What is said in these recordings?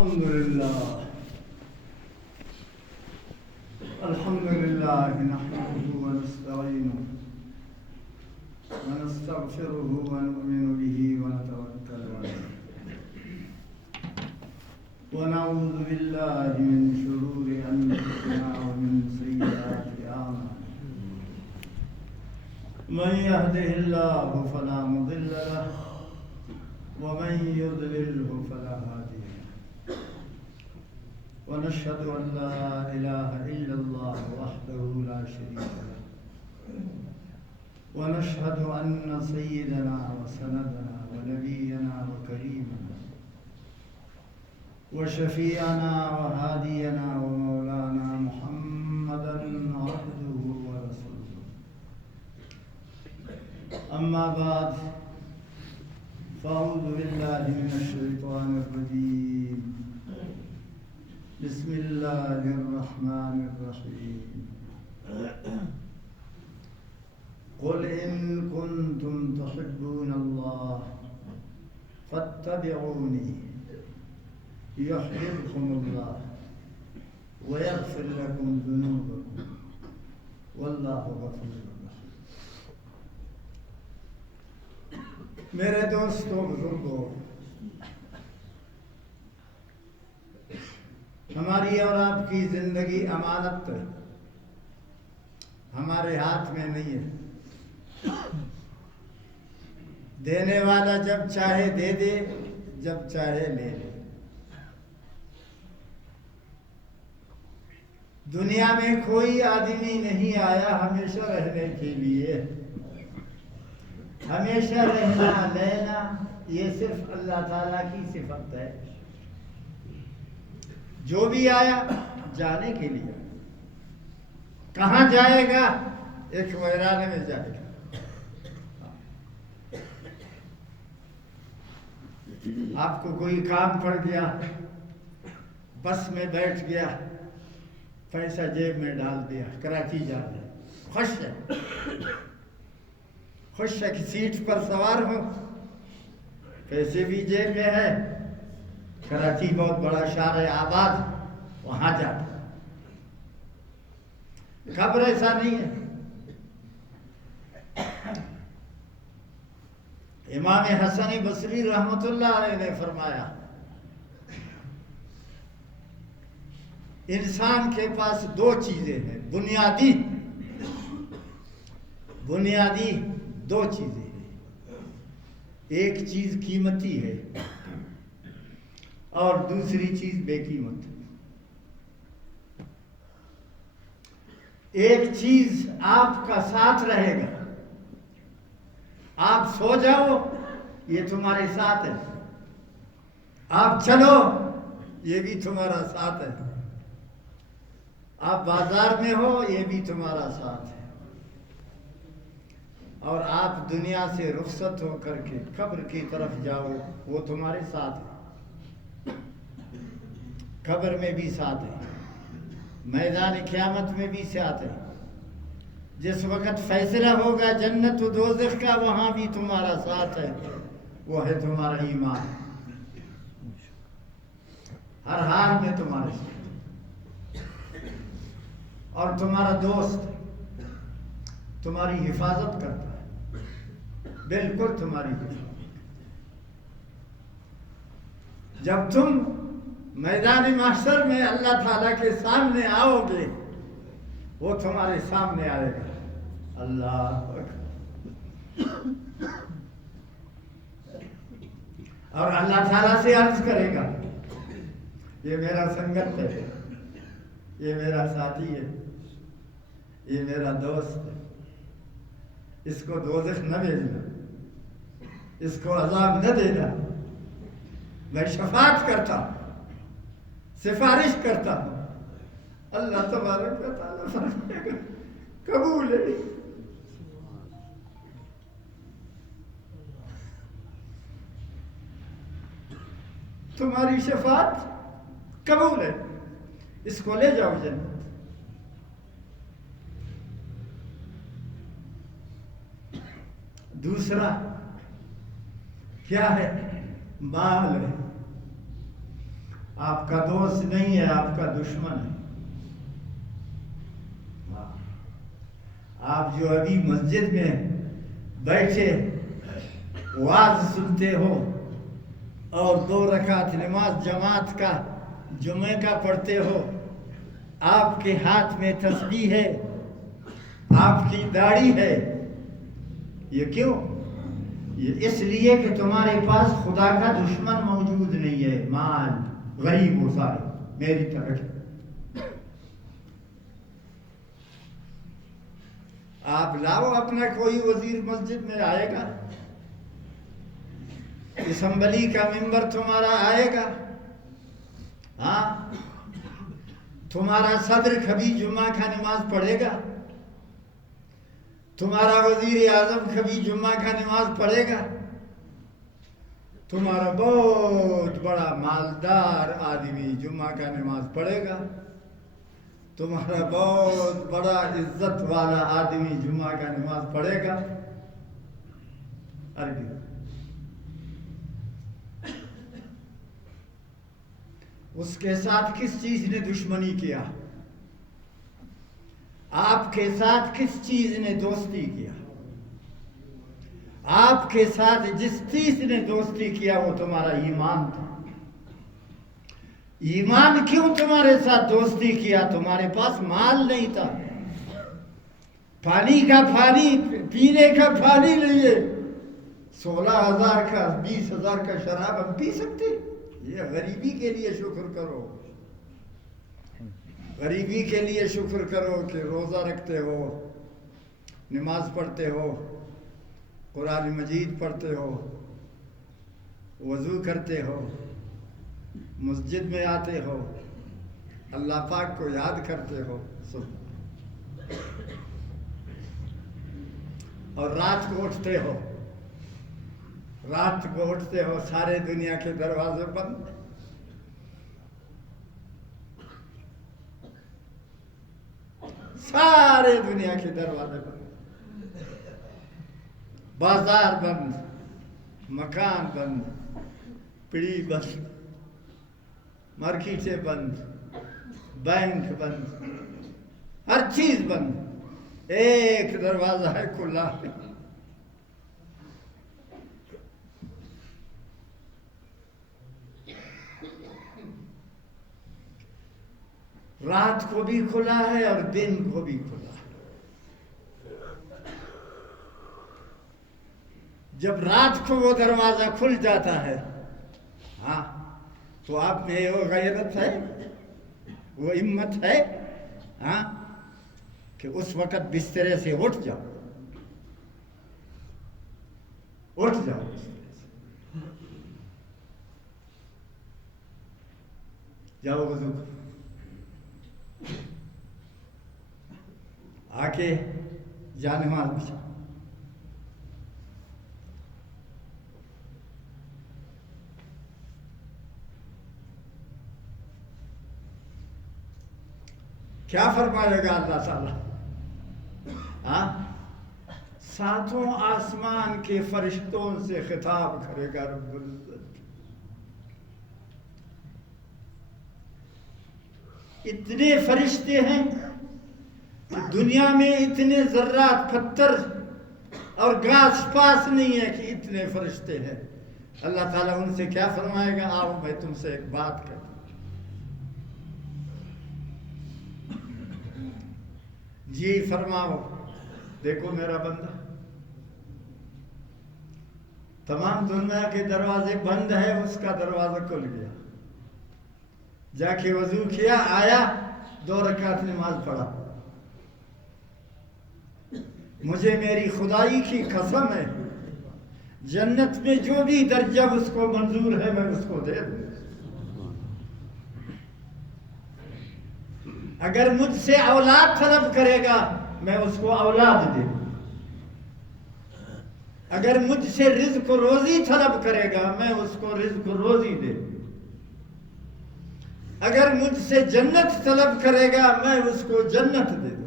الحمد لله نحمده ونستعينه ونستغفره ونؤمن به ونتوكل عليه ونعوذ بالله من شرور أنفسنا ومن سيئات أعمالنا من يهده الله فلا مضل له ومن يضلله فلا هادي له ونشهد أن لا إله إلا الله وحده لا شريك له ونشهد أن سيدنا وسندنا ونبينا وكريمنا وشفيعنا وهادينا ومولانا محمدا عبده ورسوله أما بعد فأعوذ بالله من الشيطان الرجيم بسم الله الرحمن الرحيم قل إن كنتم تحبون الله فاتبعوني يحببكم الله ويغفر لكم ذنوبكم والله غفور رحيم. میرے دوستوں بزرگوں، ہماری اور آپ کی زندگی امانت ہے، ہمارے ہاتھ میں نہیں ہے۔ دینے والا جب چاہے دے دے، جب چاہے لے لے۔ دنیا میں کوئی آدمی نہیں آیا ہمیشہ رہنے کے لیے۔ ہمیشہ رہنا لینا یہ صرف اللہ تعالیٰ کی صفت ہے۔ جو بھی آیا جانے کے لیے، کہاں جائے گا؟ ایک ویرانے میں جائے گا۔ آپ کو کوئی کام پڑ گیا، بس میں بیٹھ گیا، پیسہ جیب میں ڈال دیا، کراچی جا رہا ہے، خوش ہے، خوش ہے کہ سیٹ پر سوار ہوں، پیسے بھی جیب میں ہے، کراچی بہت بڑا شہر ہے آباد، وہاں جاتا۔ خبر ایسا نہیں ہے۔ امام حسن بصری رحمت اللہ علیہ نے فرمایا، انسان کے پاس دو چیزیں ہیں، بنیادی دو چیزیں ہیں۔ ایک چیز قیمتی ہے اور دوسری چیز بے قیمت۔ ایک چیز آپ کا ساتھ رہے گا، آپ سو جاؤ یہ تمہارے ساتھ ہے، آپ چلو یہ بھی تمہارا ساتھ ہے، آپ بازار میں ہو یہ بھی تمہارا ساتھ ہے، اور آپ دنیا سے رخصت ہو کر کے قبر کی طرف جاؤ وہ تمہارے ساتھ ہے، قبر میں بھی ساتھ ہے، میدان قیامت میں بھی ساتھ ہے۔ جس وقت فیصلہ ہوگا جنت و دوزخ کا وہاں بھی تمہارا ساتھ ہے، وہ ہے تمہارا ایمان، ہر حال میں تمہارے ساتھ، اور تمہارا دوست تمہاری حفاظت کرتا ہے، بالکل تمہاری حفاظت۔ جب تم میدان محشر میں اللہ تعالیٰ کے سامنے آؤ گے، وہ تمہارے سامنے آئے گا، اللہ اکبر، اور اللہ تعالیٰ سے عرض کرے گا، یہ میرا سنگت ہے، یہ میرا ساتھی ہے، یہ میرا دوست ہے، اس کو دوزخ نہ بھیجنا، اس کو عذاب نہ دینا، میں شفاعت کرتا ہوں، سفارش کرتا ہوں۔ اللہ تبارک و تعالیٰ فرمائے گا قبول ہے، تمہاری شفاعت قبول ہے، اس کو لے جاؤ جنت۔ دوسرا کیا ہے؟ مال ہے۔ آپ کا دوست نہیں ہے، آپ کا دشمن ہے۔ آپ جو ابھی مسجد میں بیٹھے واز سنتے ہو اور 2 رکعت نماز جماعت کا جمعے کا پڑھتے ہو، آپ کے ہاتھ میں تسبیح ہے، آپ کی داڑھی ہے، یہ کیوں؟ یہ اس لیے کہ تمہارے پاس خدا کا دشمن موجود نہیں ہے، مال غریب ہو سارے میری طرف۔ آپ لاؤ اپنا کوئی وزیر مسجد میں آئے گا، اسمبلی کا ممبر تمہارا آئے گا، ہاں تمہارا صدر کبھی جمعہ کا نماز پڑھے گا، تمہارا وزیر اعظم کبھی جمعہ کا نماز پڑھے گا، تمہارا بہت بڑا مالدار آدمی جمعہ کا نماز پڑھے گا، تمہارا بہت بڑا عزت والا آدمی جمعہ کا نماز پڑھے گا۔ عربی اس کے ساتھ کس چیز نے دشمنی کیا؟ آپ کے ساتھ کس چیز نے دوستی کیا؟ آپ کے ساتھ جس چیز نے دوستی کیا وہ تمہارا ایمان تھا۔ ایمان کیوں تمہارے ساتھ دوستی کیا؟ تمہارے پاس مال نہیں تھا، پانی کا پانی پینے کا پانی نہیں ہے، 16,000 کا 20,000 کا شراب ہم پی سکتے؟ یہ غریبی کے لیے شکر کرو، غریبی کے لیے شکر کرو کہ روزہ رکھتے ہو، نماز پڑھتے ہو، قرآن مجید پڑھتے ہو، وضو کرتے ہو، مسجد میں آتے ہو، اللہ پاک کو یاد کرتے ہو، اور رات کو اٹھتے ہو، رات کو اٹھتے ہو سارے دنیا کے دروازے بند، سارے دنیا کے دروازے بند، بازار بند، مکان بند، پڑی بند، مارکیٹیں بند، بینک بند، ہر چیز بند، ایک دروازہ ہے کھلا۔ رات کو بھی کھلا ہے اور دن کو بھی کھلا ہے۔ جب رات کو وہ دروازہ کھل جاتا ہے، ہاں تو آپ میں وہ غیرت ہے، وہ ہمت ہے، ہاں کہ اس وقت بسترے سے اٹھ جاؤ، اٹھ جاؤ، جاؤ وضو آ کے جا نماز بچھا، کیا فرمائے گا اللہ تعالیٰ؟ ہاں 7 آسمان کے فرشتوں سے خطاب کرے گا رب العزت، اتنے فرشتے ہیں کہ دنیا میں اتنے ذرات پتھر اور گھاس پاس نہیں ہے کہ اتنے فرشتے ہیں۔ اللہ تعالیٰ ان سے کیا فرمائے گا؟ آؤ میں تم سے ایک بات کرتا ہوں، جی فرماؤ، دیکھو میرا بندہ، تمام دنیا کے دروازے بند ہے، اس کا دروازہ کھل گیا، جا کے وضو کیا، آیا 2 رکعت نماز پڑھا، مجھے میری خدائی کی قسم ہے جنت میں جو بھی درجہ اس کو منظور ہے میں اس کو دے دوں، اگر مجھ سے اولاد طلب کرے گا میں اس کو اولاد دے دوں، اگر مجھ سے رزق و روزی طلب کرے گا میں اس کو رزق و روزی دے دوں، اگر مجھ سے جنت طلب کرے گا میں اس کو جنت دے دوں،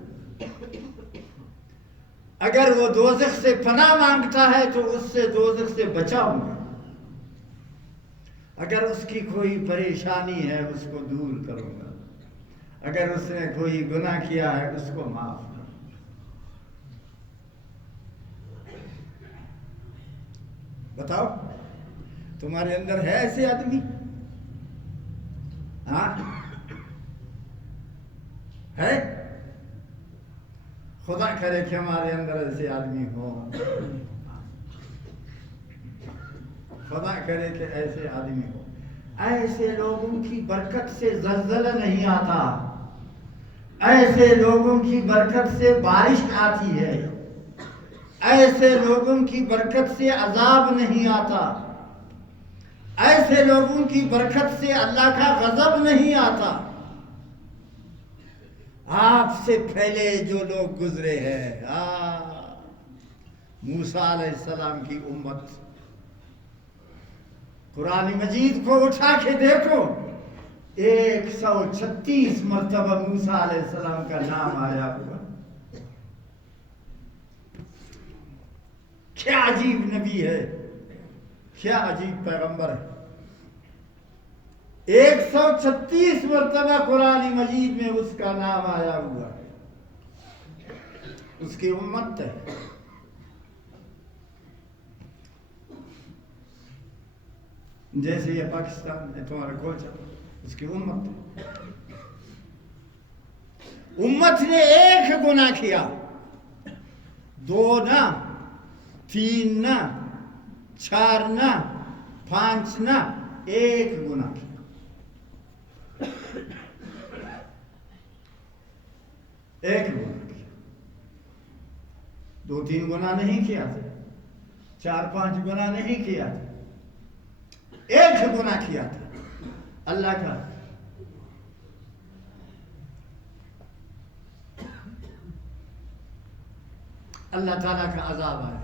اگر وہ دوزخ سے پناہ مانگتا ہے تو اس سے دوزخ سے بچاؤں گا، اگر اس کی کوئی پریشانی ہے اس کو دور کروں گا، اگر اس نے کوئی گناہ کیا ہے اس کو معاف کروں گا۔ بتاؤ تمہارے اندر ہے ایسے آدمی؟ ہاں ہے؟ خدا کرے کہ ہمارے اندر ایسے آدمی ہوں، خدا کرے کہ ایسے آدمی ہو۔ ایسے لوگوں کی برکت سے زلزلہ نہیں آتا، ایسے لوگوں کی برکت سے بارش آتی ہے، ایسے لوگوں کی برکت سے عذاب نہیں آتا، ایسے لوگوں کی برکت سے اللہ کا غضب نہیں آتا۔ آپ سے پہلے جو لوگ گزرے ہیں، موسیٰ علیہ السلام کی امت، قرآن مجید کو اٹھا کے دیکھو، 136 مرتبہ موسیٰ علیہ السلام کا نام آیا ہوا۔ کیا عجیب نبی ہے، کیا عجیب پیغمبر ہے۔ 136 مرتبہ قرآن مجید میں اس کا نام آیا ہوا ہے، اس کی امت ہے۔ جیسے یہ پاکستان ہے تمہارا کلچر، اس کی امت ہے۔ امت نے ایک گناہ کیا، 2 نہ، 3 نہ، 4 نہ، 5 نہ، ایک گناہ کیا۔ ایک گناہ کیا، 2-3 گناہ نہیں کیا تھا، 4-5 گناہ نہیں کیا تھا، ایک گناہ کیا تھا، اللہ کا۔ اللہ تعالیٰ کا عذاب آیا،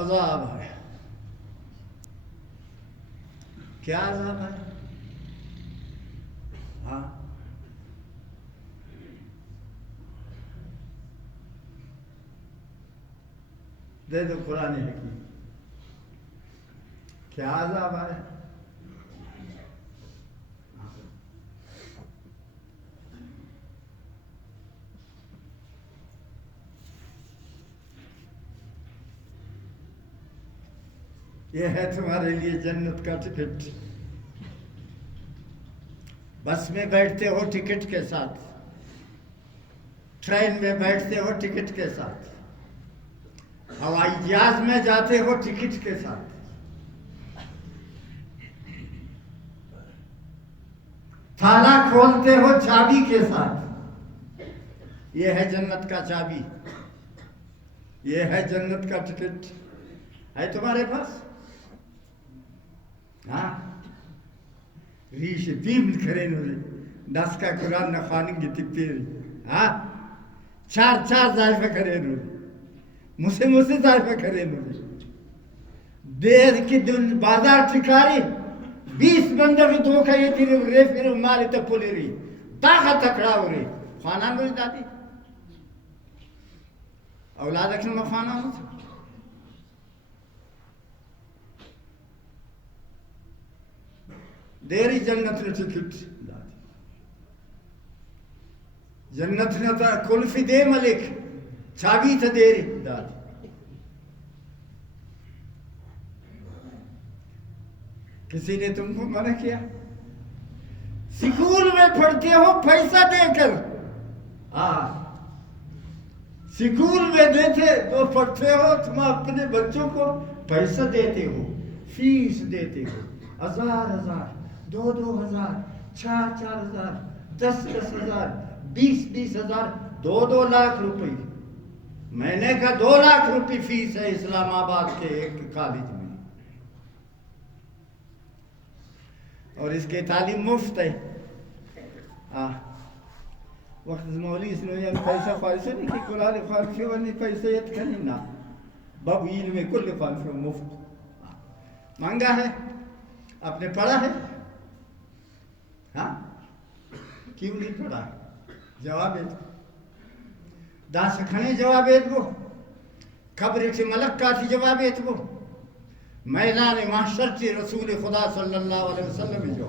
عذاب آیا۔ کیا عذاب آیا؟ ہاں دے دو قرآن حکیم، کیا عذاب آیا؟ یہ ہے تمہارے لیے جنت کا ٹکٹ۔ بس میں بیٹھتے ہو ٹکٹ کے ساتھ، ٹرین میں بیٹھتے ہو ٹکٹ کے ساتھ، ہوائی جہاز میں جاتے ہو ٹکٹ کے ساتھ، تالا کھولتے ہو چابی کے ساتھ۔ یہ ہے جنت کا چابی، یہ ہے جنت کا ٹکٹ، ہے تمہارے پاس؟ ہاں ریش تیم کرے نوری دس کا قرآن نہ خانیں گی تپیری، ہاں 4 ذائفہ کرے نوری، مسے ذائفہ کرے نوری، دیر کی دن بازار ٹھکاری 20 بندہ بھی دو کا یہ تیرے رے پھر مارے تا پولی رہی تاقہ تکڑا ہو رہی خانہ نوری دادی اولاد اکھنے میں خانہ ہوتا۔ دیری جنت نے ٹکٹ دادی، جنت نے تا کلفی دے ملک چابی تا دیری دادی۔ کسی نے تم کو منع کیا؟ سکول میں پڑھتے ہو پیسہ دے کر، سکول میں دیتے تو پڑھتے ہو، تم اپنے بچوں کو پیسہ دیتے ہو، فیس دیتے ہو، 1000 2,000 4,000 10,000 20,000 2 لاکھ روپے مہینے کا 2 لاکھ روپے فیس ہے اسلام آباد کے ایک کالج میں، اور اس کی تعلیم مفت ہے۔ وقت مولی اس نے پیسہ خواہشہ نہیں کہ قرآن خواہشہ ورنی پیسہ یت کرنی نا باب علم کل خواہشہ مفت مانگا ہے، آپ نے پڑھا ہے؟ ہاں کیوں نہیں پڑھا؟ جواب ہے دا سکھنے جواب ہے تو قبر سے ملک کا تھی جواب ہے تو میدان محشر چی رسول خدا صلی اللہ علیہ وسلم جو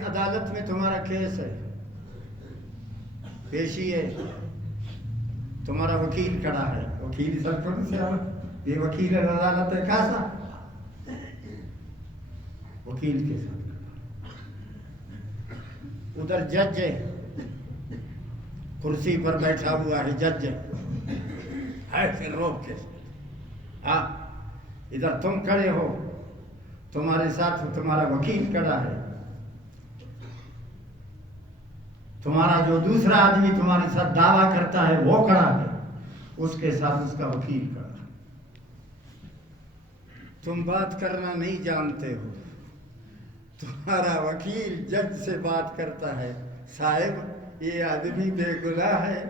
عدالت میں تمہارا کیس ہے، پیشی ہے، تمہارا وکیل کھڑا ہے، وکیل سب کون سے یہ وکیل عدالت ہے کیسا وکیل کے ساتھ، ادھر جج ہے، کرسی پر بیٹھا ہوا ہے جج ہے پھر روک کے ہاں ادھر تم کھڑے ہو، تمہارے ساتھ تمہارا وکیل کھڑا ہے، تمہارا جو دوسرا آدمی تمہارے ساتھ دعویٰ کرتا ہے وہ کھڑا ہے، اس کے ساتھ اس کا وکیل کھڑا ہے۔ تم بات کرنا نہیں جانتے ہو، تمہارا وکیل جج سے بات کرتا ہے، صاحب یہ آدمی بے گناہ ہے،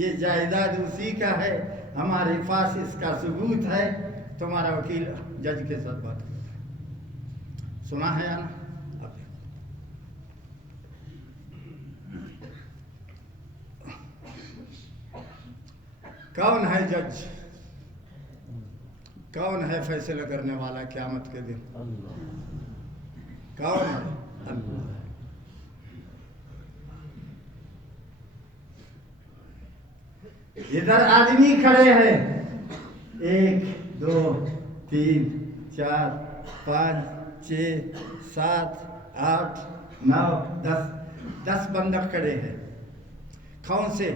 یہ جائیداد اسی کا ہے، ہمارے پاس اس کا ثبوت ہے، تمہارا وکیل جج کے ساتھ بات کرتا ہے۔ سنا ہے یا نا؟ کون ہے جج؟ کون ہے فیصلہ کرنے والا قیامت کے دن؟ کون ہے؟ اللہ۔ ادھر آدمی کھڑے ہیں، 1 2 3 4 5 6 7 8 9 10 بندہ کھڑے ہیں۔ کون سے؟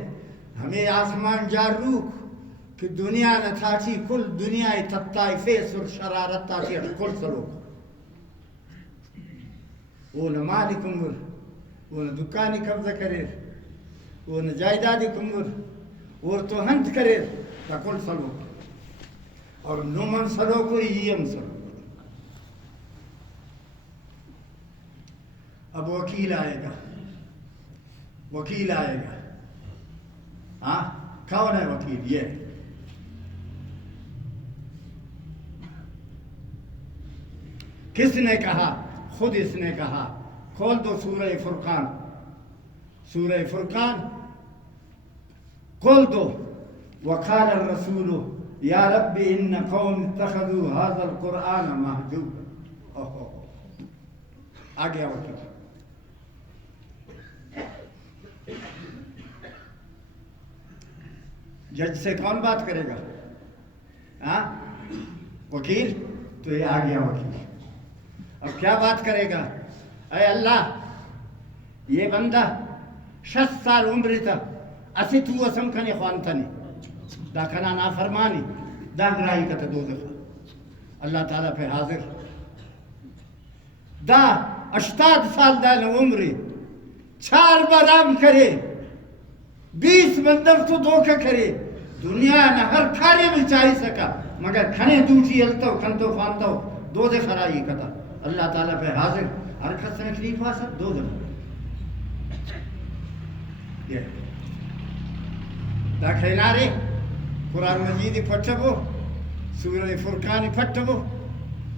ہمیں آسمان جاروک کہ دنیا نہ تھاچی کل دنیا تتائی فیس اور شرارت تاچی کل سلوک، وہ نہ مالک عمر، وہ نہ دکانی قبضہ کرے، وہ نہ جائیدادی کمر، اور تو ہنت کرے تا کل سلوک، اور نمن سلوک یم سلوک۔ اب وکیل آئے گا، وکیل آئے گا، ہاں کون ہے وکیل؟ یہ کس نے کہا؟ خود اس نے کہا۔ کھول دو سورہ فرقان، سورہ فرقان کھول دو۔ وقال الرسول یا رب ان قوم اتخذوا هذا القرآن مہجورا۔ آ گیا وکیل۔ جج سے کون بات کرے گا؟ ہاں وکیل، تو یہ آ گیا وکیل۔ اب کیا بات کرے گا؟ اے اللہ، یہ بندہ 60 سال عمر تھا، اسی تو اسم کنے خوانتنی دا کنا نافرمانی دا گرائی کتا دوزخ، اللہ تعالیٰ پہ حاضر دا 80 سال دا عمری 4 بارام کرے، 20 بندر تو دھوکہ کرے، دنیا نہ ہر کھانے میں چاہی سکا مگر کھنے دوٹی علتو کھنتو فانتو دوزخ خرائی کتا، اللہ تعالیٰ پہ حاضر ہر کس نے کلیف آسا دوزخ۔ دا کھینارے قرآن مجیدی پھٹبو، سورہ فرقانی پھٹبو،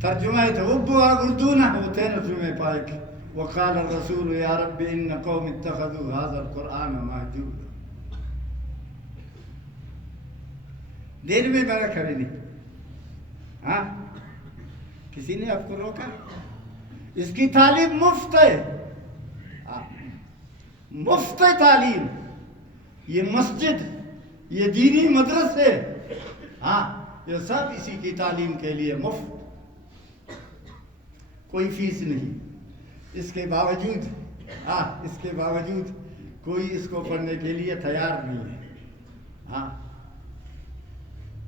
ترجمہ تو ابو اردونا ہوتے ترجمے پائک۔ وقال الرسول یا رب ان قوم اتخذوا هذا القرآن مہجورا۔ دیر میں بڑا کھڑے نہیں، ہاں کسی نے آپ کو روکا؟ اس کی تعلیم مفت ہے، مفت تعلیم، یہ مسجد، یہ دینی مدرسے، ہاں یہ سب اسی کی تعلیم کے لیے مفت، کوئی فیس نہیں۔ اس کے باوجود اس کے باوجود کوئی اس کو پڑھنے کے لیے تیار نہیں ہے. ہاں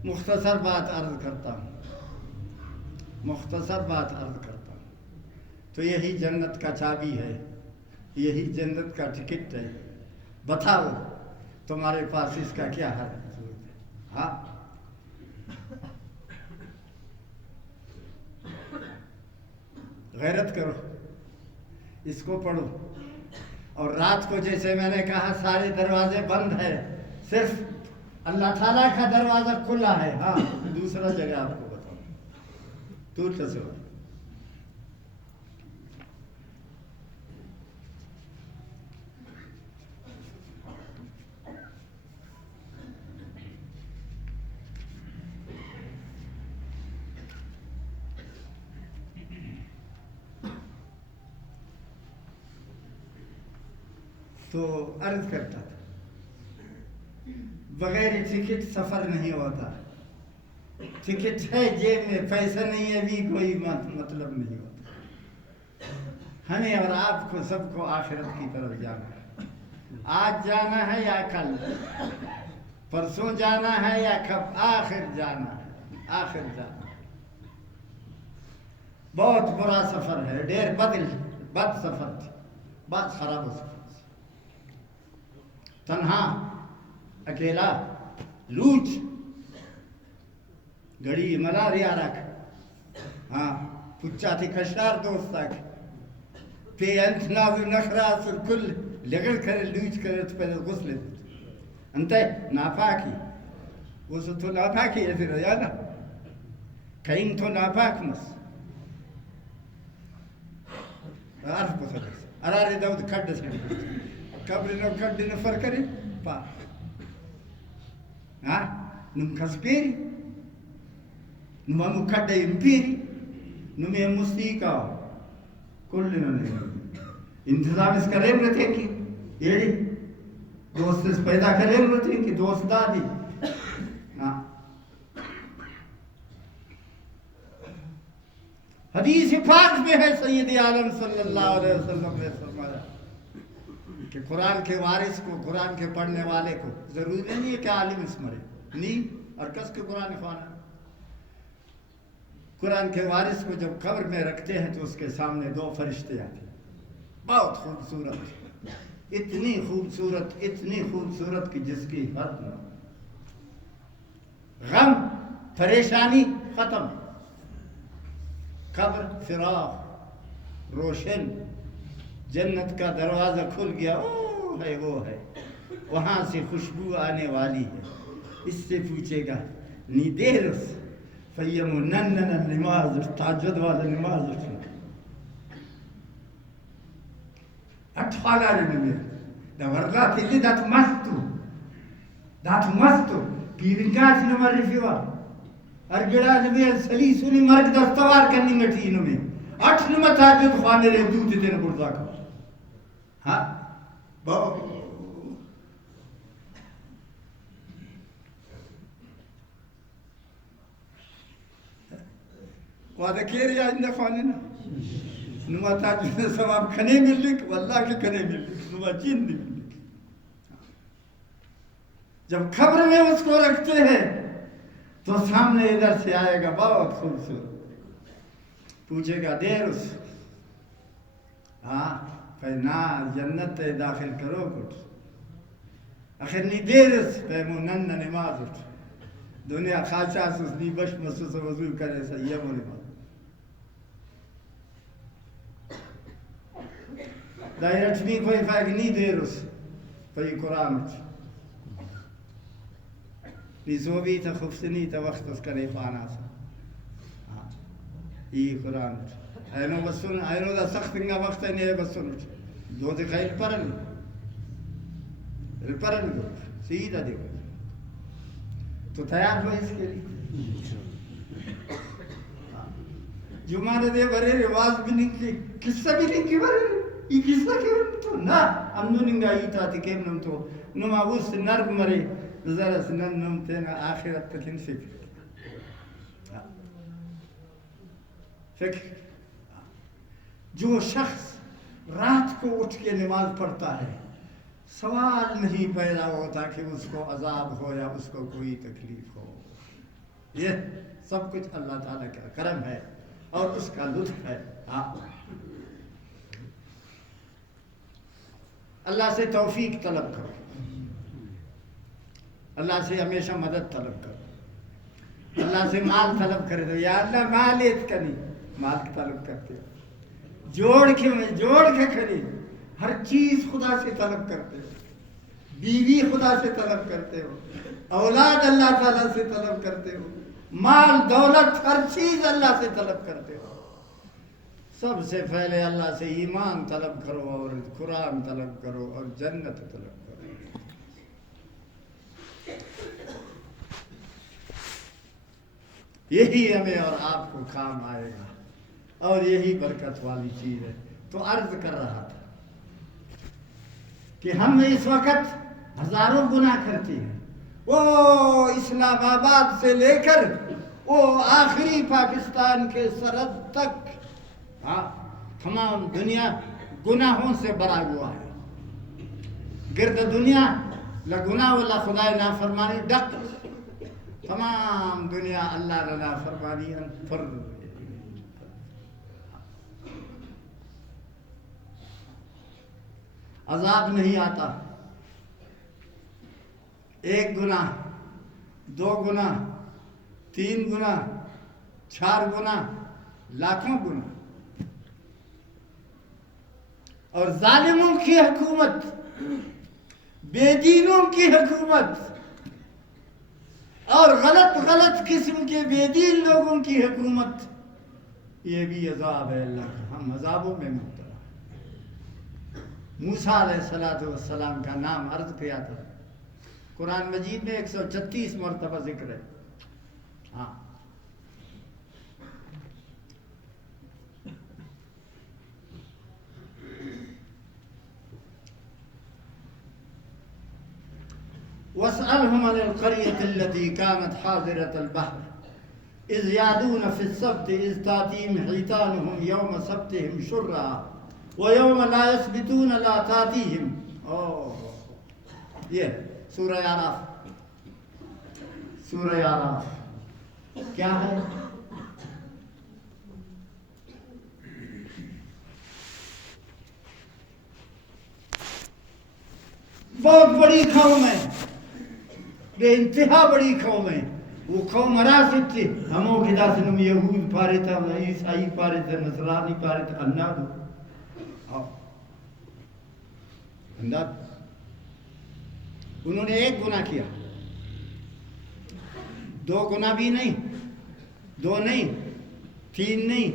مختصر بات عرض کرتا ہوں، تو یہی جنت کا چابی ہے، یہی جنت کا ٹکٹ ہے. بتاؤ تمہارے پاس اس کا کیا ہے؟ ہاں غیرت کرو، اس کو پڑھو. اور رات کو جیسے میں نے کہا سارے دروازے بند ہیں، صرف اللہ تعالیٰ کا دروازہ کھلا ہے. ہاں دوسرا جگہ آپ کو بتاؤں، دور تصور. تو عرض کرتا تھا بغیر ٹکٹ سفر نہیں ہوتا. ٹکٹ ہے جیب میں، پیسہ نہیں ہے بھی کوئی مطلب نہیں ہوتا. ہمیں اور آپ کو سب کو آخرت کی طرف جانا ہے. آج جانا ہے یا کل، پرسوں جانا ہے یا کب، آخر جانا ہے، آخر جانا ہے. بہت برا سفر ہے، ڈیر بد سفر تھی، بہت خراب سفر. تنہا اکیلا لوٹ گڑی ملاریا رکھ. ہاں پچاتی کشار دوستاک پی انت نازو نخراس کل لگل کرے لوٹ کرے تو پہلے غسل انتے ناپاکی وہ تو ناپاکی ہے پھر یادا کہیں تو ناپاک مس عرف کو سکس اراری داود کھڑ سکتے قبر نو کھڑ نفر کرے پا ہاں نم کسپیری نمو کھڑ امپیری نمی موسیقا کل نہیں انتظام اس کرے رہتے کہ یہ دوست اس پیدا کرے رہتے کہ دوست دادی. حدیث پاک میں ہے سید عالم صلی اللہ علیہ وسلم نے فرمایا کہ قرآن کے وارث کو، قرآن کے پڑھنے والے کو ضروری نہیں ہے کہ عالم اس مرے نہیں اور کس کے قرآن خوانا. قرآن کے وارث کو جب قبر میں رکھتے ہیں تو اس کے سامنے دو فرشتے آتے ہیں، بہت خوبصورت، اتنی خوبصورت کہ جس کی حد نہ. غم پریشانی ختم، قبر فراغ روشن، جنت کا دروازہ کھل گیا. او ہے وہ ہے، وہاں سے خوشبو آنے والی ہے. اس سے پوچھے گا نی دیرس فیمو نن نماز تہجد والا نماز اٹھوالا رنمیر دا ورلا تیلی دات مستو پیرنگاس نمار رفیوا ارگڑا نمیر سلیسونی مرگ دستوار کرنی مٹی نمی اٹھ نمہ تہجد خوانے رہے دوتی دین بردہ کا. ہاں باو وعدہ کیریا اندہ خوانے نا نما تاجد سواب کھنے ملک واللہ کے کھنے ملک نما چین دی ملک. جب قبر میں اس کو رکھتے ہیں تو سامنے ادھر سے آئے گا بہت خوبصورت، پوچھے گا دیر اس ہاں نا جنت داخل کرو کچھ آخر نی دیر اس پیمو نن نماز اٹھ دنیا خاصا سوس نی بش مسوس وضو کرے سیم و نماز دائرت می کوئی فاق نی دیر اس پی قرآن اٹھ نی زوبی تا خفصنی تا وقت اس کرے فانا سا ای قرآن اٹھ اینو بسن اینو دا سخت انگا وقت ہے نہیں بسن اٹھ دو دکھائی پرن دو سیدھا دیکھو تو تیار ہو اس کے لیے. جمعہ دے برے رواز بھی نہیں کی قصہ بھی نہیں کی برے یہ قصہ کیوں تو نا امنو ننگا ایتا تھی کیم نم تو نما اس نرگ مرے ذرا سنن نم تینا آخرت تکن فکر. جو شخص رات کو اٹھ کے نماز پڑھتا ہے سوال نہیں پیدا ہوتا کہ اس کو عذاب ہو یا اس کو کوئی تکلیف ہو. یہ سب کچھ اللہ تعالیٰ کا کرم ہے اور اس کا لطف ہے. ہاں اللہ سے توفیق طلب کرو, اللہ سے ہمیشہ مدد طلب کرو. اللہ سے مال طلب کرے تو یا اللہ مال ایت کنی, مال کی طلب کرتے ہو. جوڑ کے کھڑی, ہر چیز خدا سے طلب کرتے ہو. بیوی خدا سے طلب کرتے ہو, اولاد اللہ تعالیٰ سے طلب کرتے ہو, مال دولت ہر چیز اللہ سے طلب کرتے ہو. سب سے پہلے اللہ سے ایمان طلب کرو اور قرآن طلب کرو اور جنت طلب کرو. یہی ہمیں اور آپ کو کام آئے گا اور یہی برکت والی چیز ہے. تو عرض کر رہا تھا کہ ہم اس وقت ہزاروں گناہ کرتے ہیں. وہ اسلام آباد سے لے کر وہ آخری پاکستان کے سرحد تک, ہاں تمام دنیا گناہوں سے بھرا ہوا ہے. گرد دنیا لگناہ والا خدا نافرمانی ڈک, تمام دنیا اللہ نافرمانی پر. عذاب نہیں آتا. ایک گناہ, دو گناہ, تین گناہ, چار گناہ, لاکھوں گناہ. اور ظالموں کی حکومت, بے دینوں کی حکومت اور غلط قسم کے بے دین لوگوں کی حکومت, یہ بھی عذاب ہے اللہ کا. ہم عذابوں میں مبتلا. موسیٰ علیہ السلام کا نام عرض کیا تھا, قرآن مجید میں 136 مرتبہ ذکر ہے. ہاں وَاسْأَلْهُمْ عَنِ الْقَرْيَةِ الَّتِي كَانَتْ حَاضِرَةَ الْبَحْرِ إِذْ يَعْدُونَ فِي السَّبْتِ إِذْ تَأْتِيهِمْ حِيتَانُهُمْ يَوْمَ سَبْتِهِمْ شُرًّا وَيَوْمَ لَا يَسْبِتُونَ لَا تَأْتِيهِمْ. یہ سورہ اعراف. سورہ اعراف کیا ہے؟ بہت بڑی قوم ہے, بے انتہا بڑی قوم ہے. وہ قوم مراسد تھی. ہموں کے دا سنم یہود پارے تھا, عیسائی پارے تھا, نصرانی پارے تھا, انداد. انہوں نے ایک گناہ کیا, دو گناہ بھی نہیں, دو نہیں, تین نہیں,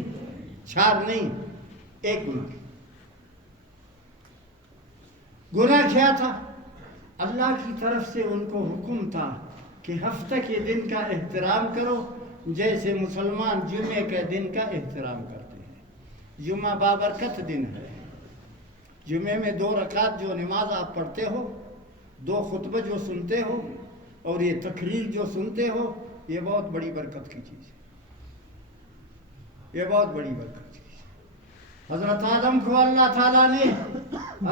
چار نہیں, ایک گناہ. گناہ کیا تھا؟ اللہ کی طرف سے ان کو حکم تھا کہ ہفتہ کے دن کا احترام کرو جیسے مسلمان جمعے کے دن کا احترام کرتے ہیں. جمعہ بابرکت دن ہے. جمعے میں 2 رکعت جو نماز آپ پڑھتے ہو, 2 خطبہ جو سنتے ہو اور یہ تقریر جو سنتے ہو, یہ بہت بڑی برکت کی چیز ہے. یہ بہت بڑی برکت کی چیز ہے. حضرت آدم کو اللہ تعالیٰ نے,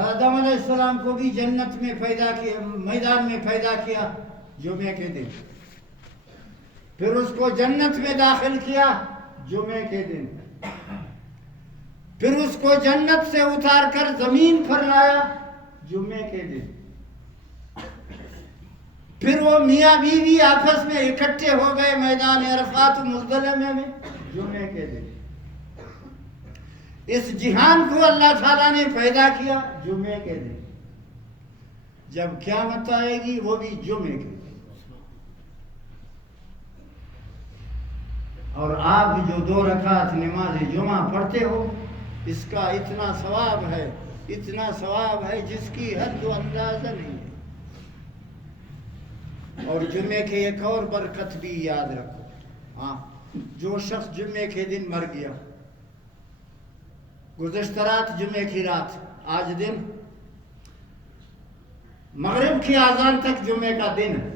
آدم علیہ السلام کو بھی جنت میں پیدا کیا, میدان میں پیدا کیا جمعے کے دن. پھر اس کو جنت میں داخل کیا جمعے کے دن. پھر اس کو جنت سے اتار کر زمین پر لایا جمعے کے دن. پھر وہ میاں بیوی آپس میں اکٹھے ہو گئے میدان عرفات مزدلفہ میں جمعے کے دن. اس جہان کو اللہ تعالیٰ نے پیدا کیا جمعے کے دن. جب قیامت آئے گی وہ بھی جمعے کے دن. اور آپ جو 2 رکعت نماز جمعہ پڑھتے ہو, اس کا اتنا ثواب ہے, اتنا ثواب ہے جس کی حد و اندازہ نہیں ہے. اور جمعے کے ایک اور برکت بھی یاد رکھو. ہاں, جو شخص جمعے کے دن مر گیا, گزشتہ رات جمعے کی رات, آج دن مغرب کی اذان تک جمعے کا دن ہے.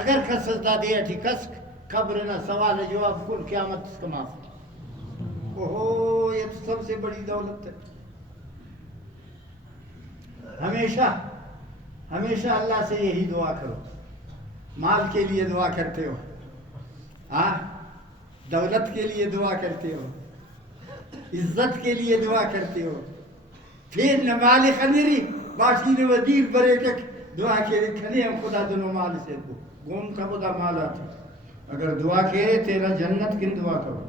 اگر کا سجدہ دیا تھی کس قبر نہ سوال جواب کل قیامت کا معاف. اوہو, یہ تو سب سے بڑی دولت ہے. ہمیشہ اللہ سے یہی دعا کرو. مال کے لیے دعا کرتے ہو, ہاں, دولت کے لیے دعا کرتے ہو, عزت کے لیے دعا کرتے ہو, پھر نمال خنیری باشی نے ودیر برے تک دعا کے کھنے ہم خدا دنوں مال سے کو گوم کا خدا مال آتا. اگر دعا کرے تیرا جنت کن دعا کرو,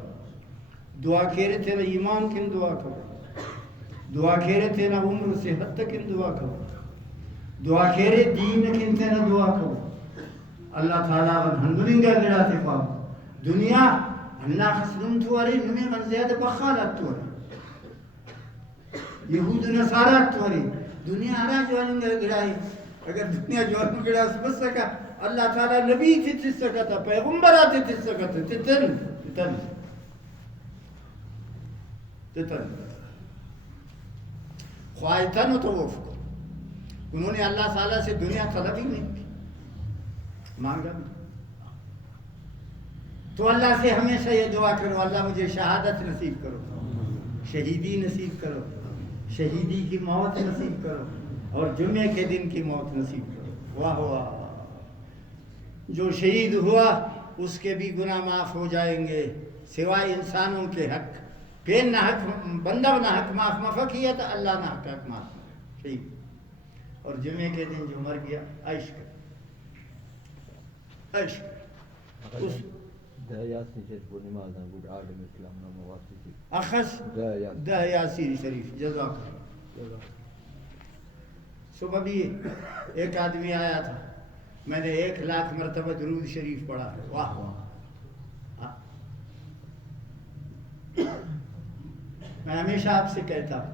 دعا کرے تیرا ایمان کن دعا کرو, دعا کرے تیرا عمر صحت کن دعا کرو, دعا کرے دین کن تیرا دعا کرو. اللہ تعالیٰ الحمدللہ لڑا تے پاو دنیا اللہ خسنم تواری نمی من زیادہ بخالت تواری یہود نصارات تواری دنیا آرہ جوانوں گا گڑائی. اگر دنیا جوانوں گڑا سمجھ سکا اللہ تعالیٰ نبی تھی تھی سکا تھا, پیغمبر آتے تھی سکا تھا, تتن خواہتن تو وفق انہوں نے اللہ تعالیٰ سے دنیا طلب ہی نہیں کی, مانگا نہیں. تو اللہ سے ہمیشہ یہ دعا کرو, اللہ مجھے شہادت نصیب کرو, شہیدی نصیب کرو, شہیدی کی موت نصیب کرو, اور جمعے کے دن کی موت نصیب کرو. واہ واہ, جو شہید ہوا اس کے بھی گناہ معاف ہو جائیں گے سوائے انسانوں کے حق. پھر نہ حق بندہ نہ حق معاف مفا کیا تو اللہ نہ حق معاف شہید. اور جمعے کے دن جو مر گیا عشق اس اخذ دہ یاسین شریف جزاک. صبح بھی ایک آدمی آیا تھا, میں نے 1,00,000 مرتبہ درود شریف پڑھا ہے. واہ واہ. میں ہمیشہ آپ سے کہتا ہوں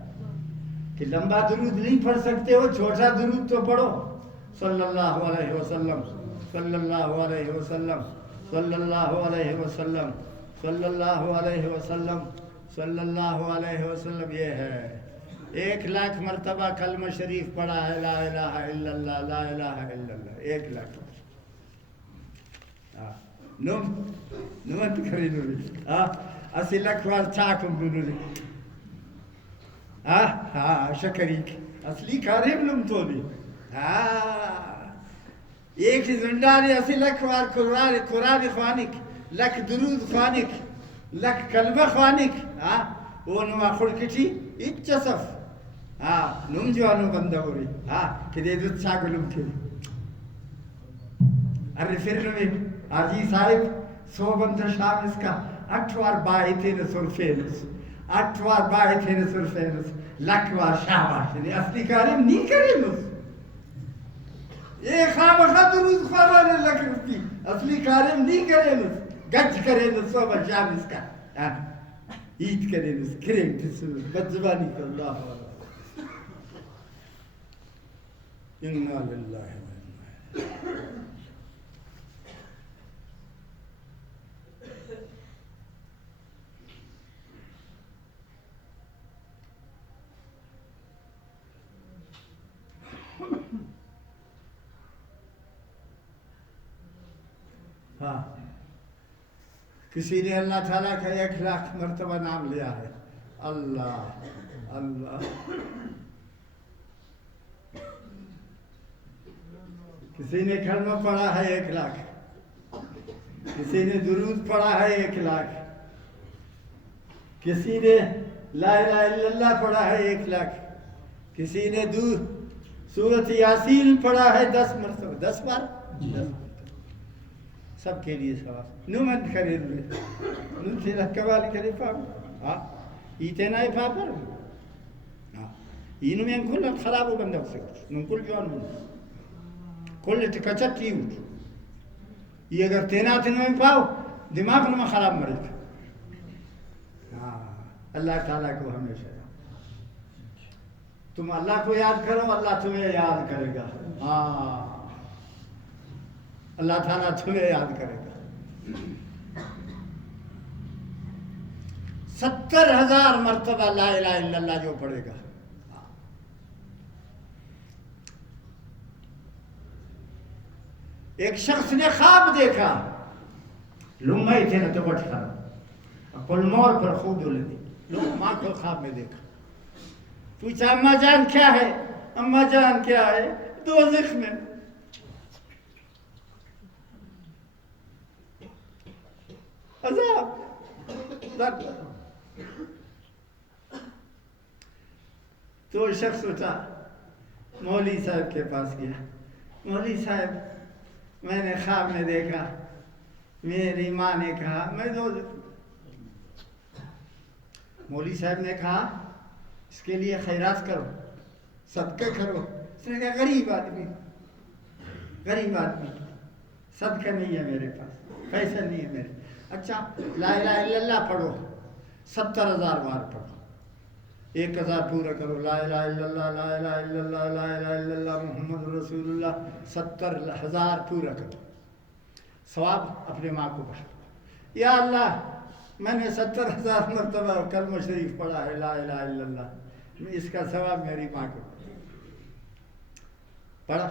کہ لمبا درود نہیں پڑھ سکتے ہو, چھوٹا درود تو پڑھو. صلی اللہ علیہ وسلم, صلی اللہ علیہ وسلم, صلی اللہ علیہ وسلم, صلی اللہ علیہ وسلم, صلی اللہ علیہ وسلم. یہ ہے 1,00,000 مرتبہ کلمہ شریف پڑھا ہے, لا الہ الا اللہ, لا الہ الا اللہ. 1,00,000 نمت کری نوری اسی لکھوار چاکم نوری شکریک اصلی کاریم نم تو دی. ایک زندانی اسی لکھوار قرآن خوانک, لکھ درود خوانک, لکھ کلمہ خوانک, وہ نما خڑکٹی اچسف نم جوانو بندہ ہو رہی کہ دے دو چاگلم کے. ارے پھر نمی آجی صاحب 100 بندہ شام اس کا 8 وار باہی تھے نسر فینس, 8 وار باہی تھے نسر فینس, لکوار شاباش نے اصلی کاریم نہیں کرے نس. ایک خام درود خوارانے لکھ رفتی اصلی کاریم نہیں کرے نس, گج کرے نس صبح شام اس کا عید کرے نس کریں تس بدزبانی کر. اللہ والا انا للہ و انا ہاں. کسی نے اللہ تعالیٰ کا 1,00,000 مرتبہ نام لیا ہے, اللہ اللہ. کسی نے کلمہ پڑھا ہے 1,00,000, کسی نے درود پڑھا ہے 1,00,000, کسی نے لا الہ الا اللہ پڑھا ہے 1,00,000, کسی نے سورۃ یاسین پڑھا ہے 10 مرتبہ, 10 بار 10. سب کے لیے ثواب. نمت کرے نم سے کبال کرے پاپ ایتنا ہی پاپر اینو میں کل خراب بندہ سے نم کل جوان ہوں کل ٹکچت ہی ہوں. یہ اگر تینات میں پاؤ دماغ میں خراب مرے گا. اللہ تعالیٰ کو ہمیشہ تم اللہ کو یاد کرو, اللہ تمہیں یاد کرے گا. اللہ تعالیٰ تمہیں یاد کرے گا. 70,000 مرتبہ لا الہ الا اللہ جو پڑھے گا. ایک شخص نے خواب دیکھا, لمبائی تھے نا تو بٹ کھا کل مور پر خوب ڈولے دی. لوگ ماں کو خواب میں دیکھا, پوچھا اماں جان کیا ہے؟ اماں جان کیا ہے؟ دوزخ میں. عذاب درد. تو شخص اٹھا مولوی صاحب کے پاس گیا. مولوی صاحب میں نے خواب میں دیکھا میری ماں نے کہا میں دوزخ. مولوی صاحب نے کہا اس کے لیے خیرات کرو صدقہ کرو. اس نے کہا غریب آدمی صدقہ نہیں ہے میرے پاس پیسہ نہیں ہے میرے. اچھا لا الہ الا اللہ پڑھو 70,000 بار پڑھو 1,000 پورا کرو. لا الہ الا اللہ لا الہ الا اللہ لا الہ الا اللہ محمد رسول اللہ 70,000 پورا کرو. ثواب اپنے ماں کو بخشو. یا اللہ میں نے 70,000 مرتبہ کلمہ شریف پڑھا ہے لا الہ الا اللہ اس کا ثواب میری ماں کو پڑھا.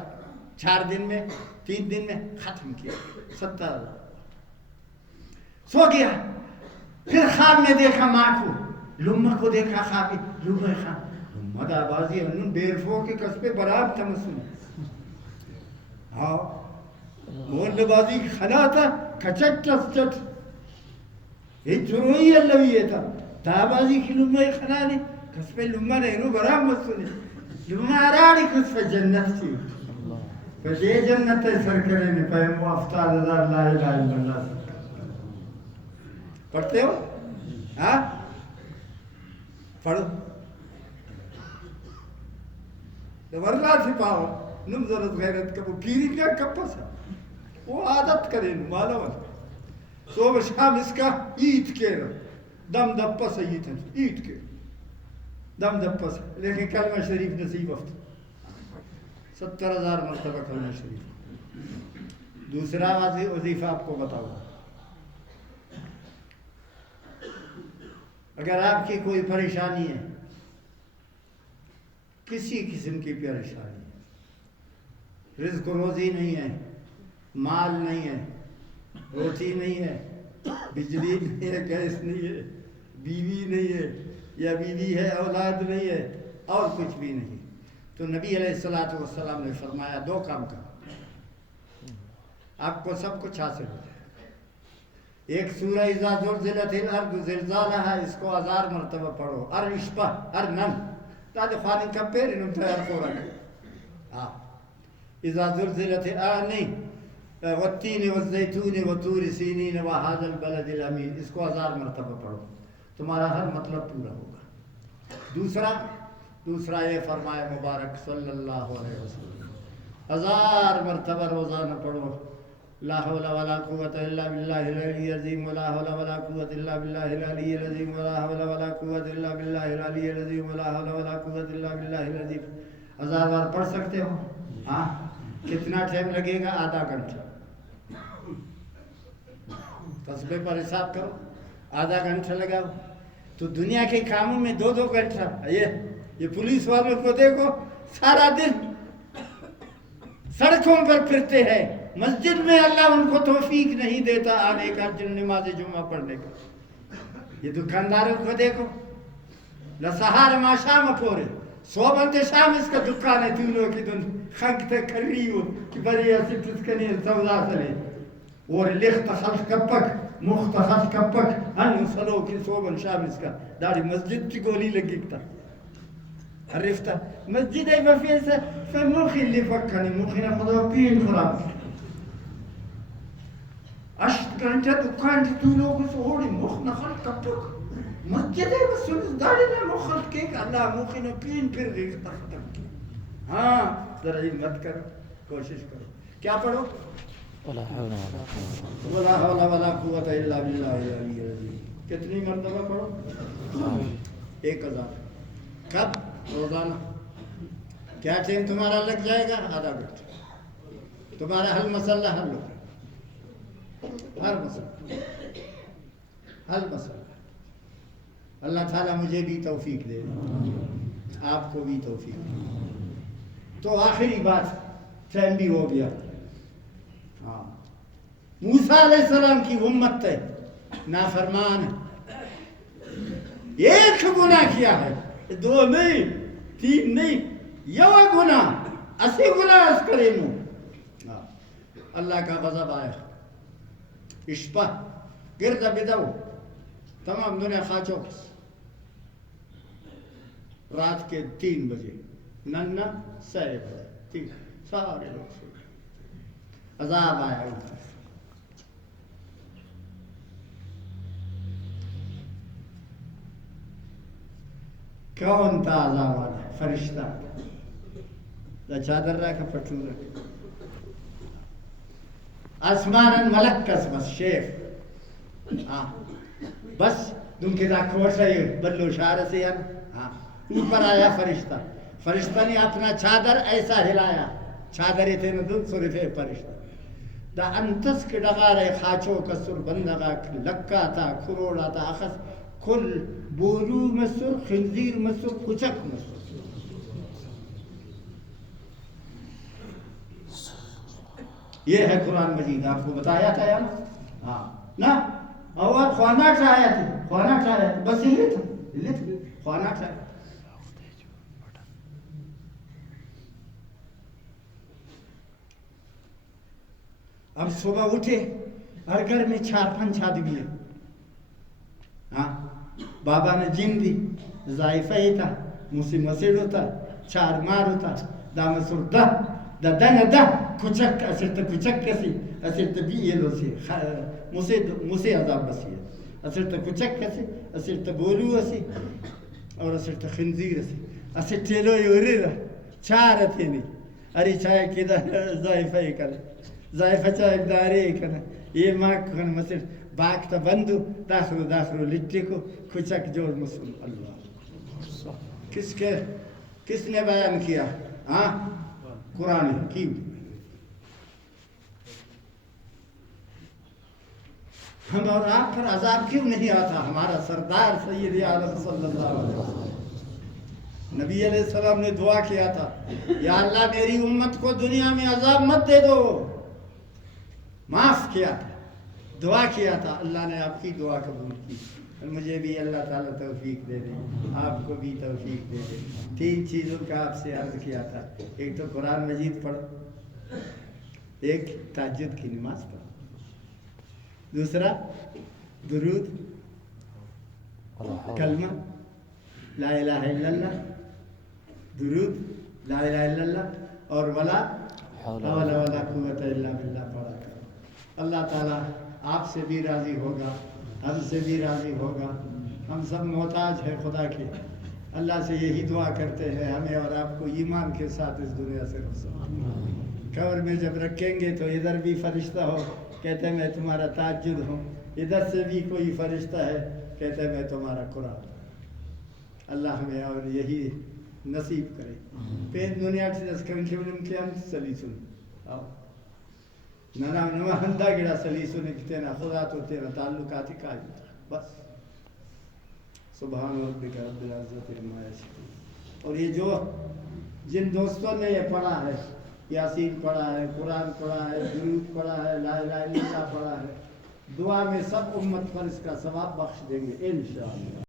4 دن میں 3 دن میں ختم کیا 70,000. سو گیا. پھر خواب میں دیکھا ماں کو لمہ کو دیکھا خواب میں. لمہ خان لمہ دا بازی انہوں بیر فو کے قصبے براب تمسن. ہاں مول بازی کی خلا تھا کچٹ ٹس یہ جروئی اللہ بھی یہ تھا تا بازی کی لمہ خلا نے قصبے لمہ نے انہوں براب مسن. لمہ آراڑی قصبے جنت تھی. پس یہ جنت سرکرے نے پہمو 70,000 لا الہ الا اللہ پڑھتے ہو؟ ہاں پڑھو ورنہ سے پاؤ نم ضرورت غیرت کا وہ پیری کا کپس ہے وہ عادت کرے نو مالا والا. صبح شام اس کا عید کے رہا دم دپس ہے عید کے دم دپس ہے. لیکن کلمہ شریف نصیب افت 70,000 مرتبہ کلمہ شریف. دوسرا وظیفہ آپ کو بتاؤ. اگر آپ کی کوئی پریشانی ہے کسی قسم کی پریشانی ہے رزق و روزی نہیں ہے مال نہیں ہے روٹی نہیں ہے بجلی نہیں ہے گیس نہیں ہے بیوی نہیں ہے یا بیوی ہے اولاد نہیں ہے اور کچھ بھی نہیں تو نبی علیہ الصلوۃ والسلام نے فرمایا 2 کام کرو آپ کو سب کچھ حاصل ہو جائے. ایک سورہ اذا زلزلت الارض زلزالها اس کو 1000 مرتبہ پڑھو. ارشپا ارنن تاکہ خانن کا پیر انہوں تیار کو رکھے. اذا زلزلت نہیں والتین والزیتون وطور سینین وهذا البلد الامین اس کو 1000 مرتبہ پڑھو تمہارا ہر مطلب پورا ہوگا. دوسرا یہ فرمایا مبارک صلی اللہ علیہ وسلم 1000 مرتبہ روزانہ پڑھو لا حول ولا قوة الا بالله العلی العظیم ولا حول ولا قوة الا بالله العلی العظیم ولا حول ولا قوة الا بالله العلی العظیم ولا حول ولا قوة الا بالله العظیم. 1000 بار پڑھ سکتے ہو؟ ہاں. کتنا ٹائم لگے گا؟ آدھا گھنٹہ. تصبیح پر حساب کرو آدھا گھنٹہ لگاؤ تو دنیا کے کاموں میں 2 گھنٹہ. یہ پولیس والوں کو دیکھو سارا دن سڑکوں پر پھرتے ہیں مسجد میں اللہ ان کو توفیق نہیں دیتا آنے کا نماز جمعہ پڑھنے کا. یہ دکانداروں کو دیکھو لسہار ما شام پورے 100 بندے شام اس کا دکان ہے تینوں کی دن خنک تے کری ہو کہ بڑی ایسی تسکنی سودا چلے اور لخت خلق کپک مخت خلق کپک ان سلو کی 100 بن شام اس کا داڑی مسجد کی گولی لگی تا عرفت مسجد ای مفیس فمخی اللي فکرنی مخی نخدا پین خراب اشت گھنٹہ دکان کی تو لوگ سوڑی مخ نخل کپک مسجد ای بس داڑی نے مخل کے اللہ مخی نے پین پھر ریختا ختم کی. ہاں ذرا ہمت کرو کوشش کرو. کیا پڑھو؟ ولا حول ولا قوة الا بالله العلی العظیم. کتنی مرتبہ پڑھو؟ 1000. کب؟ روزانہ. کیا ٹائم تمہارا لگ جائے گا؟ آدھا گھنٹہ. تمہارا حل مسئلہ حل ہوگا. ہر مسئلہ اللہ تعالیٰ مجھے بھی توفیق دے آپ کو بھی توفیق دے. تو آخری بات ٹائم بھی ہو گیا. ہاں موسیٰ علیہ السلام کی امت ہے نافرمان ہے. ایک گناہ کیا ہے 2 نہیں 3 نہیں یو گناہ اسی گناہ اس کرینو اللہ کا غضب آیا اشپا گرد بدو تمام دنیا خاچو رات کے 3 بجے ننا 6 بجے سارے لوگ سو عذاب آیا اوپر کون تھا عذاب والا فرشتہ دا چادر رکھا پٹھو رکھا آسماناً ملک کس بس شیف بس دن کے دا کھوٹا یہ بلو شار سے اوپر آیا فرشتہ فرشتہ نے اپنا چادر ایسا ہلایا چادر تھے نا دن سوری تھے فرشتہ دا انتس کے ڈغارے خاچو کسر بندگا لکا تھا کھروڑا تھا اخس کل بولو مسر خنزیر مسر کچک مسر یہ ہے قرآن مجید آپ کو بتایا تھا یا نا اور خوانا چاہیا تھی بس یہ تھا خوانا چاہیا اب صبح اٹھے ہر گھر میں 4-5 آدمی ہیں بابا نے جن دی ضائفہ ہی تھا موسی مسیڑ ہوتا 4 مار ہوتا دا مسور دا کچک اسرت کچک کسی اسرت بھی یہ لو سی موسی عذاب بسی ہے اسرت کچک کسی اسرت بولو اسی اور اسرت خنزیر اسی اسرت چلو یوری رہا 4 تھی نہیں اری چاہے کدھا ضائفہ ہی کرے ضائفہ چاہے داری ہی کرے یہ ماں کن مسیر باق تا بندو داخلو لٹی کو کچک جوڑ مسلم اللہ کس نے بیان کیا قرآن حکیم ہم اور آپ پر عذاب کیوں نہیں آتا ہمارا سردار سید عالم صلی اللہ علیہ وسلم نبی علیہ السلام نے دعا کیا تھا یا اللہ میری امت کو دنیا میں عذاب مت دے دو معاف کیا تھا دعا کیا تھا اللہ نے آپ کی دعا قبول کی مجھے بھی اللہ تعالیٰ توفیق دے دے آپ کو بھی توفیق دے دے 3 چیزوں کا آپ سے عرض کیا تھا ایک تو قرآن مجید پڑھو ایک تہجد کی نماز پڑھو دوسرا درود کلمہ لا الہ الا اللہ درود لا الہ الا اللہ اور ولا حول ولا قوت الا باللہ پڑھا کرو اللہ تعالیٰ آپ سے بھی راضی ہوگا ہم سے بھی راضی ہوگا ہم سب محتاج ہیں خدا کے اللہ سے یہی دعا کرتے ہیں ہمیں اور آپ کو ایمان کے ساتھ اس دنیا سے رخصت قبر میں جب رکھیں گے تو ادھر بھی فرشتہ ہو کہتے ہیں میں تمہارا تاجر ہوں ادھر سے بھی کوئی فرشتہ ہے کہتے ہیں میں تمہارا قرآن اللہ ہمیں اور یہی نصیب کرے پین دنیا سے دس کنکھیونم کے ہم سلیسن نما ہندہ گڑا سلیسن اکتینا خدا تو تیرا تعلقاتی قائم بس سبحان ربک رب العزت عما یصفون اور یہ جو جن دوستوں نے یہ پڑھا ہے یاسین پڑھا ہے قرآن پڑھا ہے درود پڑھا ہے لا الہ الا اللہ پڑھا ہے دعا میں سب امت پر اس کا ثواب بخش دیں گے انشاءاللہ